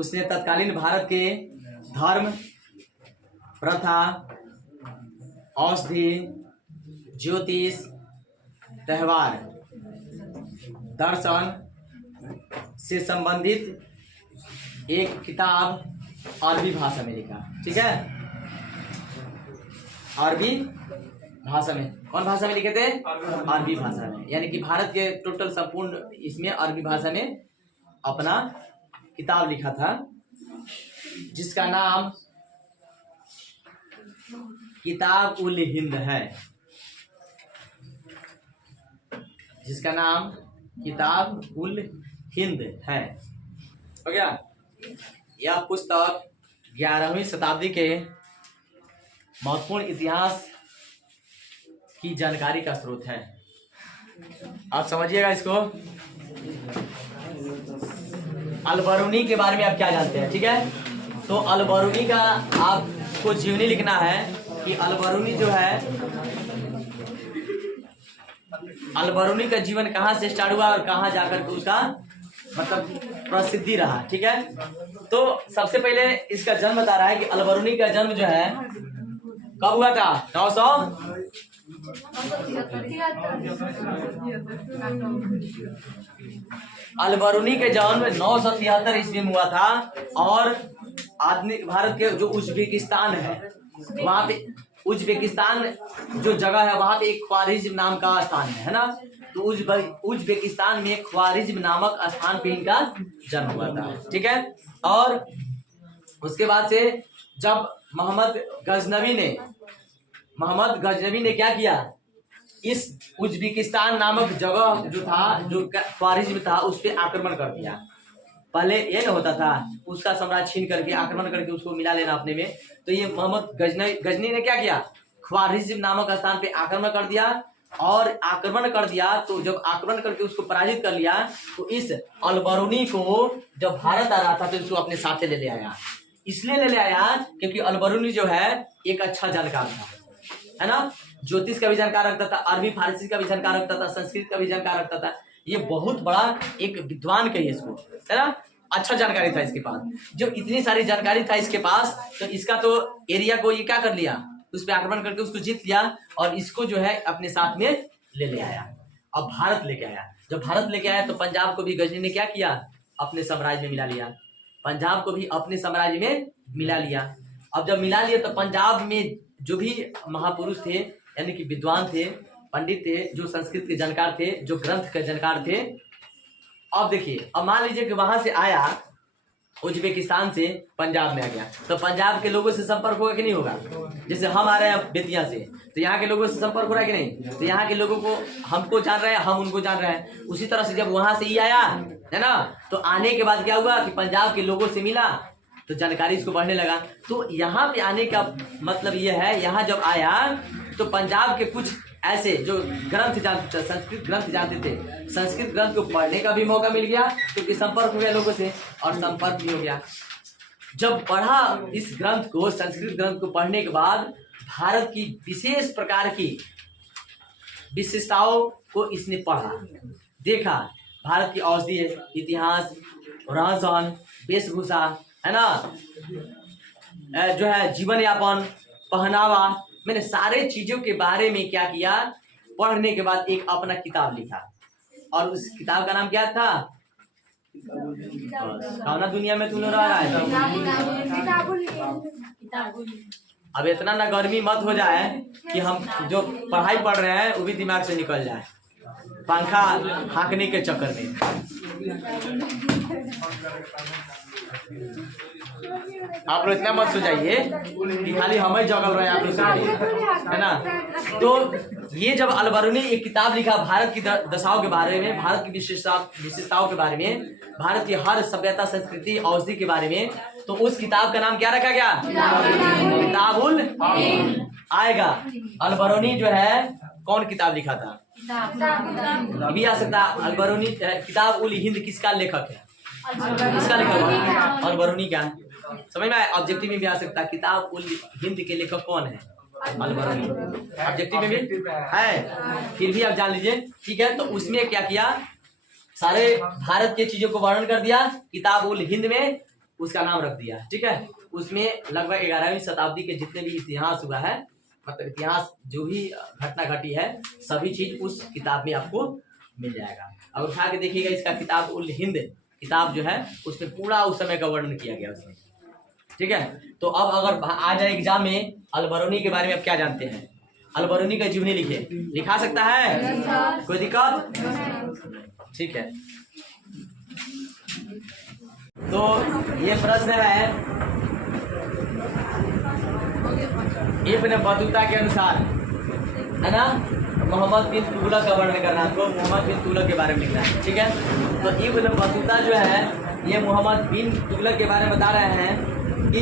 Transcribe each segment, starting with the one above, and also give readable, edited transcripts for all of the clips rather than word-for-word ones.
उसने तत्कालीन भारत के धर्म, प्रथा, औषधि, ज्योतिष, त्यौहार, दर्शन से संबंधित एक किताब अरबी भाषा में लिखा। ठीक है, अरबी भाषा में। कौन भाषा में लिखे थे? अरबी भाषा में। यानी कि भारत के टोटल संपूर्ण इसमें अरबी भाषा में अपना किताब लिखा था, जिसका नाम किताब उल हिंद है। जिसका नाम किताब उल हिंद है। हो गया। यह पुस्तक 11वीं शताब्दी के महत्वपूर्ण इतिहास की जानकारी का स्रोत है। आप समझिएगा इसको। अल-बरूनी के बारे में आप क्या जानते हैं? ठीक है, तो अल-बरूनी का आपको जीवनी लिखना है कि अल-बरूनी जो है, अल-बरूनी का जीवन कहाँ से स्टार्ट हुआ और कहाँ जाकर के उसका मतलब प्रसिद्धि रहा। ठीक है, तो सबसे पहले इसका जन्म बता रहा है कि अल-बरूनी का जन्म जो है कब हुआ था? 900 अल-बरूनी के जन्म 973 ईस्वी में हुआ था। और आधुनिक भारत के जो उज्बेकिस्तान है, वहां पे उज्बेकिस्तान जो जगह है वहां पे एक ख्वारिज्म नाम का स्थान है ना। तो उज्बेकिस्तान में ख्वारिज्म नामक स्थान पे इनका जन्म हुआ था। ठीक है, और उसके बाद से जब मोहम्मद गजनवी ने क्या किया, इस उज्बेकिस्तान नामक जगह जो था, जो ख्वारिज्म था, उस पर आक्रमण कर दिया। पहले ये न होता था, उसका साम्राज्य छीन करके आक्रमण करके उसको मिला लेना अपने में। तो ये मोहम्मद गजनी ने क्या किया, ख्वारिज्म नामक स्थान पे आक्रमण कर दिया। और आक्रमण कर दिया तो जब आक्रमण करके उसको पराजित कर लिया, तो इस अल-बरूनी को जब भारत आ रहा था तो इसको अपने साथ ले आया। इसलिए ले आया क्योंकि अल-बरूनी जो है एक अच्छा जानकार था, है ना। ज्योतिष का भी जानकार रखता था, अरबी फारसी का भी जानकार रखता था, संस्कृत का भी जानकार रखता था। ये बहुत बड़ा एक विद्वान कहिए इसको, है ना। अच्छा जानकारी था इसके पास। जो इतनी सारी जानकारी था इसके पास, तो इसका तो एरिया को ये क्या कर लिया, उस पर आक्रमण करके उसको जीत लिया और इसको जो है अपने साथ में ले आया। अब भारत लेके आया। जब भारत लेके आया तो पंजाब को भी गजनी ने क्या किया, अपने साम्राज्य में मिला लिया। पंजाब को भी अपने साम्राज्य में मिला लिया। अब जब मिला लिया तो पंजाब में जो भी महापुरुष थे, यानी कि विद्वान थे, पंडित थे, जो संस्कृत के जानकार थे, जो ग्रंथ के जानकार थे। अब देखिए, अब मान लीजिए कि वहां से आया, उज्बेकिस्तान से पंजाब में आ गया, तो पंजाब के लोगों से संपर्क होगा कि नहीं होगा। जैसे हम आ रहे हैं बेतिया से, तो यहाँ के लोगों से संपर्क हो रहा है कि नहीं। तो यहाँ के लोगों को हमको जान रहे हैं, हम उनको जान रहे हैं। उसी तरह से जब वहां से ही आया, है ना, तो आने के बाद क्या हुआ कि पंजाब के लोगों से मिला तो जानकारी इसको बढ़ने लगा। तो यहाँ पे आने का मतलब ये है, यहाँ जब आया तो पंजाब के कुछ ऐसे जो ग्रंथ जानते थे, संस्कृत ग्रंथ जानते थे, संस्कृत ग्रंथ को पढ़ने का भी मौका मिल गया क्योंकि संपर्क हो गया लोगों से और संपर्क भी हो गया। जब पढ़ा इस ग्रंथ को, संस्कृत ग्रंथ को पढ़ने के बाद भारत की विशेष प्रकार की विशेषताओं को इसने पढ़ा, देखा। भारत की औषधि, इतिहास, रहन-सहन, वेशभूषा, है ना, जो है जीवन यापन, पहनावा, मैंने सारे चीजों के बारे में क्या किया, पढ़ने के बाद एक अपना किताब लिखा। और उस किताब का नाम क्या था? कौना दुनिया में तुम रह रहा है। अब इतना ना गर्मी मत हो जाए कि हम जो पढ़ाई पढ़ रहे हैं वो भी दिमाग से निकल जाए पंखा हाँकने के चक्कर में। आप लोग इतना मत सोचाइए कि खाली हम ही जगल रहे हैं, आप लोग है ना। तो ये जब अल-बरूनी एक किताब लिखा भारत की दशाओं के बारे में, भारत की विशेषताओं के बारे में, भारत की हर सभ्यता, संस्कृति, औषधि के बारे में, तो उस किताब का नाम क्या रखा गया? किताब उल आएगा। अल-बरूनी जो है कौन किताब लिखा था? भी आ सकता है। अल-बरूनी किताब उल हिंद किसका लेखक है? किसका लेखक है? अल-बरूनी का। समझ में आया? ऑब्जेक्टिव में भी आ सकता है, किताब उल हिंद के लेखक कौन है? अल-बरूनी। ऑब्जेक्टिव में भी है, फिर भी आप जान लीजिए। ठीक है, तो उसमें क्या किया, सारे भारत के चीजों को वर्णन कर दिया किताब उल हिंद में। उसका नाम रख दिया। ठीक है, उसमें लगभग 11वीं शताब्दी के जितने भी इतिहास हुआ है, मतलब इतिहास जो भी घटना घटी है, सभी चीज उस किताब में आपको मिल जाएगा। अब उठा के देखिएगा इसका किताब उल हिंद किताब जो है उसमें पूरा उस समय का वर्णन किया गया उसमें। ठीक है, तो अब अगर आ जाए एग्जाम में अल-बरूनी के बारे में आप क्या जानते हैं? अल-बरूनी का जीवनी लिखे, लिखा सकता है? कोई दिक्कत? ठीक है, तो ये प्रश्न है, इब्न बतूता के अनुसार, है ना, मोहम्मद बिन तुगलक का वर्णन करना, आपको मोहम्मद बिन तुगलक के बारे में लिखना है। ठीक है, तो इब्न बतूता जो है ये मोहम्मद बिन तुगलक के बारे में बता रहे हैं कि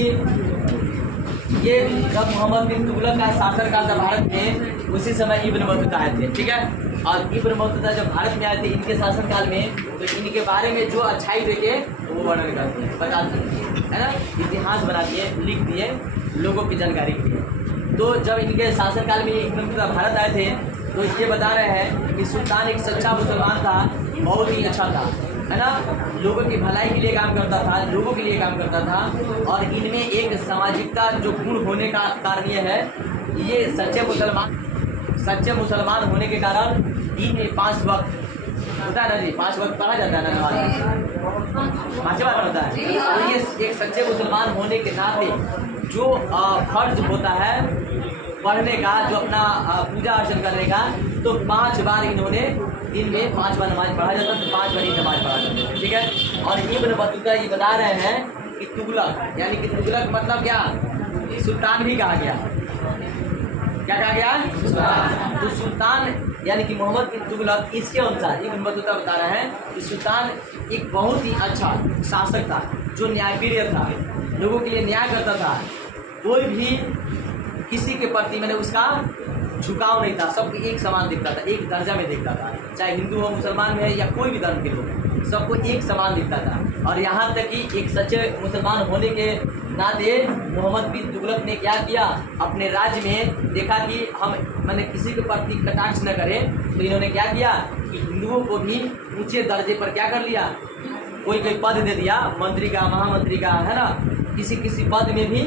ये जब मोहम्मद बिन तुगलक का शासनकाल था भारत में, उसी समय इब्न बतूता आए थे। ठीक है, और इब्न बतूता जब भारत में आए थे इनके शासनकाल में, तो इनके बारे में जो अच्छाई देखे वो वर्णन करते हैं, बताते हैं, है ना, इतिहास बना दिए, लिख दिए लोगों की जानकारी के लिए। तो जब इनके शासनकाल में इब्न बतूता भारत आए थे तो ये बता रहे हैं कि सुल्तान एक सच्चा मुसलमान था, बहुत ही अच्छा था, है ना, लोगों की भलाई के लिए काम करता था, लोगों के लिए काम करता था। और इनमें एक सामाजिकता जो गुण होने का कारण ये है, ये सच्चे मुसलमान होने के कारण दिन में 5 वक्त होता है ना जी, 5 वक्त पढ़ा जाता है ना, नमाज 5 बार होता है। तो ये एक सच्चे मुसलमान होने के नाते जो फर्ज होता है पढ़ने का, जो अपना पूजा अर्चन करने का, तो 5 बार इन्होंने दिन में 5 बार नमाज पढ़ा जाता है, तो 5 बार ही नमाज पढ़ा जाता है। ठीक है, और इब्न बतूता ये बता रहे हैं कि तुगलक, यानी कि तुगलक मतलब क्या, सुल्तान भी कहा गया। क्या कहा गया? तो सुल्तान यानी कि मोहम्मद बिन तुगलक, इसके अनुसार इब्न बतूता बता रहे हैं कि सुल्तान एक बहुत ही अच्छा शासक था, जो न्यायप्रिय था, लोगों के लिए न्याय करता था, कोई भी किसी के प्रति मैंने उसका झुकाव नहीं था, सबको एक समान देखता था, एक दर्जा में देखता था, चाहे हिंदू हो, मुसलमान में है या कोई भी धर्म के लोग, सबको एक समान दिखता था। और यहाँ तक कि एक सच्चे मुसलमान होने के नाते मोहम्मद बिन तुगलक ने क्या किया, अपने राज्य में देखा कि हम मैंने किसी के प्रति कटाक्ष न करें, तो इन्होंने क्या किया कि हिंदुओं को भी ऊंचे दर्जे पर क्या कर लिया, कोई पद दे दिया, मंत्री का, महामंत्री का, है ना, किसी पद में भी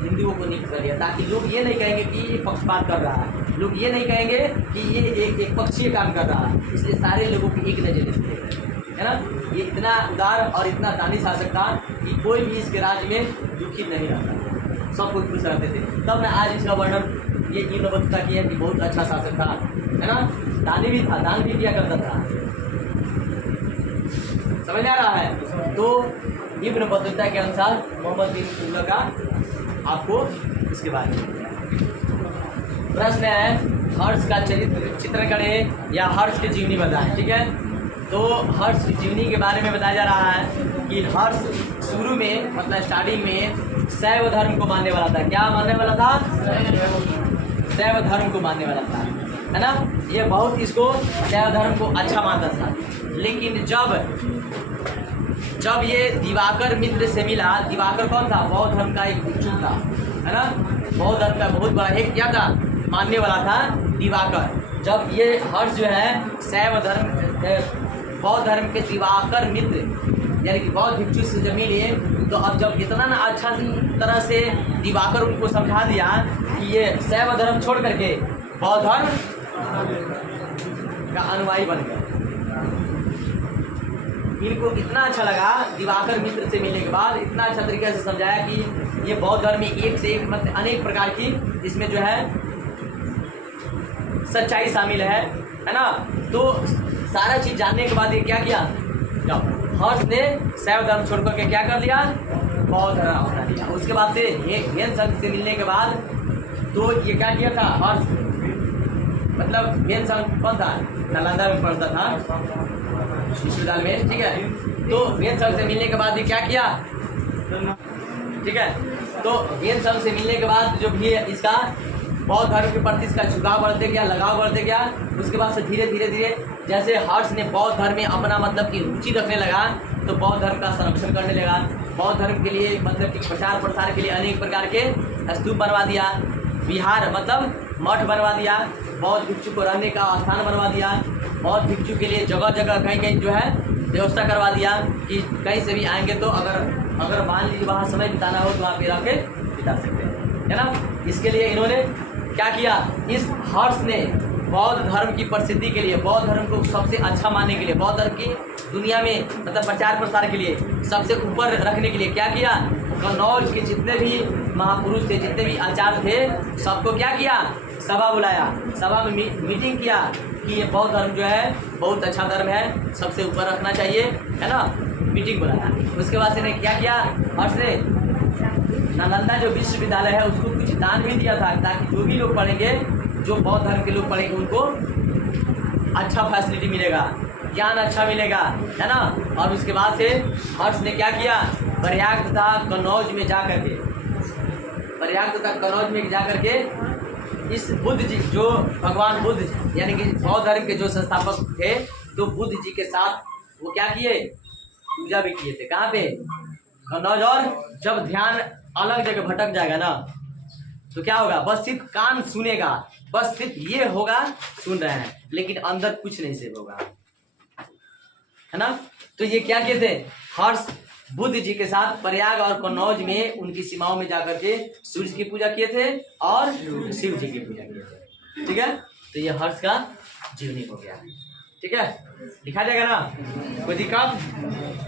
हिंदुओं को नियुक्त कर दिया, ताकि लोग ये नहीं कहेंगे कि ये पक्षपात कर रहा है, लोग ये नहीं कहेंगे कि ये एक पक्षीय काम कर रहा है, इसलिए सारे लोगों की एक नजर देखते हैं, है ना। ये इतना उदार और इतना दानी शासक था कि कोई भी इसके राज्य में दुखी नहीं रहता, सब कुछ खुश रहते थे। तब मैं आज इसका वर्णन ये इब्न बतूता किया कि बहुत अच्छा शासक था, है ना, दानी भी था, दान भी किया करता था, समझ आ रहा है। तो इब्न बतूता के अनुसार मोहम्मद बिन तुगलक का आपको इसके बारे में प्रश्न है, हर्ष का चित्रण करें या हर्ष की जीवनी बताएं। ठीक है, तो हर्ष की जीवनी के बारे में बताया जा रहा है कि हर्ष शुरू में, मतलब स्टार्टिंग में शैव धर्म को मानने वाला था। क्या मानने वाला था? शैव धर्म को मानने वाला था, है ना। ये बहुत इसको शैव धर्म को अच्छा मानता था, लेकिन जब ये दिवाकर मित्र से मिला, दिवाकर कौन था? बौद्ध धर्म का एक भिक्षु था, है ना, बौद्ध धर्म का बहुत बड़ा एक क्या था, मानने वाला था दिवाकर। जब ये हर्ष जो है शैव धर्म, बौद्ध धर्म के दिवाकर मित्र यानी कि बौद्ध भिक्षु से जब मिले, तो अब जब इतना ना अच्छा तरह से दिवाकर उनको समझा दिया कि ये शैव धर्म छोड़ करके बौद्ध धर्म का अनुयायी बन गए। इनको इतना अच्छा लगा, दिवाकर मित्र से मिलने के बाद इतना अच्छा तरीके से समझाया कि ये बौद्ध धर्म में एक से एक मतलब अनेक प्रकार की इसमें जो है सच्चाई शामिल है ना। तो सारा चीज जानने के बाद ये क्या किया, हर्ष ने शैव धर्म छोड़ करके क्या कर लिया, बौद्ध धर्म अपना लिया। उसके बाद से हेन संघ से मिलने के बाद तो ये क्या किया था हर्ष, मतलब हेन संघ कौन था, नालंदा में पढ़ता था विश्वविद्यालय में, ठीक है। तो हेन संघ से मिलने के बाद ये क्या किया, ठीक है। तो हेन संघ से मिलने के बाद जो भी इसका बौद्ध धर्म के प्रति इसका झुकाव बढ़ते गया, लगाव बढ़ते गया। उसके बाद से धीरे धीरे जैसे हर्ष ने बौद्ध धर्म में अपना मतलब की रुचि रखने लगा, तो बौद्ध धर्म का संरक्षण करने लगा। बौद्ध धर्म के लिए मतलब कि प्रचार प्रसार के लिए अनेक प्रकार के स्तूप बनवा दिया, विहार मतलब मठ बनवा दिया, बौद्ध भिक्षु को रहने का स्थान बनवा दिया, बौद्ध भिक्षु के लिए जगह जगह कहीं कहीं जो है व्यवस्था करवा दिया कि कहीं से भी आएंगे तो अगर मान लीजिए वहाँ समय बिताना हो तो वहाँ पे रह के बिता सकते हैं, है ना। इसके लिए इन्होंने क्या किया, इस हर्ष ने बौद्ध धर्म की प्रसिद्धि के लिए, बौद्ध धर्म को सबसे अच्छा मानने के लिए, बौद्ध धर्म की दुनिया में मतलब प्रचार प्रसार के लिए सबसे ऊपर रखने के लिए क्या किया, कन्नौज के जितने भी महापुरुष थे, जितने भी आचार्य थे, सबको क्या किया, सभा बुलाया, सभा में मीटिंग किया कि ये बौद्ध धर्म जो है बहुत अच्छा धर्म है, सबसे ऊपर रखना चाहिए, है ना। मीटिंग बुलाया। उसके बाद से क्या किया, हर्ष ने नालंदा जो विश्वविद्यालय है उसको कुछ दान भी दिया था, ताकि जो भी लोग पढ़ेंगे, जो बौद्ध धर्म के लोग पढ़ेंगे, उनको अच्छा फैसिलिटी मिलेगा, ज्ञान अच्छा मिलेगा, है ना। और उसके बाद से हर्ष ने क्या किया, प्रयाग तथा कन्नौज में जा करके, प्रयाग तथा कन्नौज में जा करके इस बुद्ध जी, जो भगवान बुद्ध यानी कि बौद्ध धर्म के जो संस्थापक थे, तो बुद्ध जी के साथ वो क्या किए, पूजा भी किए थे। कहाँ पे, कन्नौज। और जब ध्यान अलग जगह भटक जाएगा ना तो क्या होगा, बस सिर्फ कान सुनेगा, बस सिर्फ ये होगा, सुन रहे हैं, लेकिन अंदर कुछ नहीं से होगा, है ना। तो ये क्या किए थे, हर्ष बुद्ध जी के साथ प्रयाग और कन्नौज में उनकी सीमाओं में जाकर के सूर्य की पूजा किए थे और शिव जी की पूजा किए थे। ठीक है, तो ये हर्ष का जीवनी हो गया। ठीक है, दिखा जाएगा ना, कोई दिक्कत।